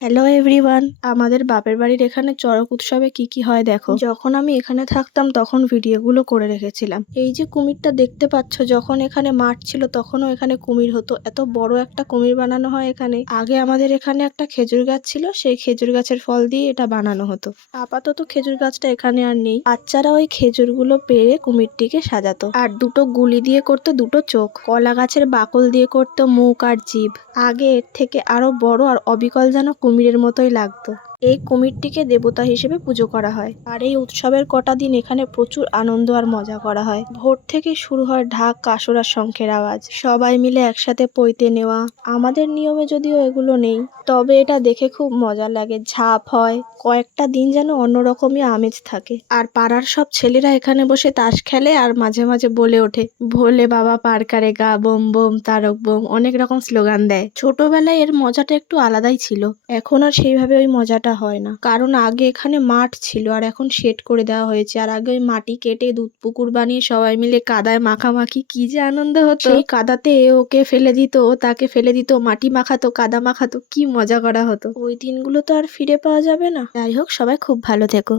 Hello everyone, আমাদের বাপের বাড়ির এখানে চড়ক উৎসবে কি কি হয় দেখো। যখন আমি এখানে থাকতাম তখন ভিডিওগুলো করে রেখেছিলাম। এই যে কুমিরটা দেখতে পাচ্ছ, যখন এখানে মাঠ ছিল তখনও এখানে কুমির হতো। এত বড় একটা কুমির বানানো হয় এখানে। আগে আমাদের এখানে একটা খেজুর গাছ ছিল, সেই খেজুর গাছের ফল দিয়ে এটা বানানো হতো। আপাতত খেজুর গাছটা এখানে আর নেই। বাচ্চারা ওই খেজুরগুলো পেড়ে কুমিরটিকে সাজাতো, আর দুটো গুলি দিয়ে করতো দুটো চোখ। কলা গাছের বাকল দিয়ে করতো মুখ আর জিভ। আগে এর থেকে আরো বড় আর অবিকল যেন কুমিরের মতোই লাগতো। এই কুমিরটিকে দেবতা হিসেবে পুজো করা হয়। আর এই উৎসবের কটা দিন এখানে প্রচুর আনন্দ আর মজা করা হয়। ভোর থেকে শুরু হয় ঢাক, কাসর আর শঙ্খের আওয়াজ। সবাই মিলে একসাথে পৈতে নেওয়া। আমাদের নিয়মে যদিও এগুলো নেই, তবে এটা দেখে খুব মজা লাগে। ঝাঁপ হয়, কয়েকটা দিন যেন অন্যরকমই আমেজ থাকে। আর পাড়ার সব ছেলেরা এখানে বসে তাস খেলে আর মাঝে মাঝে বলে ওঠে, ভোলে বাবা পার কারেগা, বোম বোম তারক বোম, অনেক রকম স্লোগান দেয়। ছোটবেলায় এর মজাটা একটু আলাদাই ছিল। এখন আর সেইভাবে ওই মজাটা হয় না, কারণ আগে এখানে মাঠ ছিল আর এখন শেড করে দেওয়া হয়েছে। আর আগে ওই মাটি কেটে দুধ পুকুর বানিয়ে সবাই মিলে কাদায় মাখামাখি কি যে আনন্দ হতো। সেই কাদাতে ওকে ফেলে দিত, ও তাকে ফেলে দিত, মাটি মাখাতো, কাদা মাখাতো, কি মজা করা হতো। ওই দিনগুলো তো আর ফিরে পাওয়া যাবে না। যাই হোক, সবাই খুব ভালো থেকো।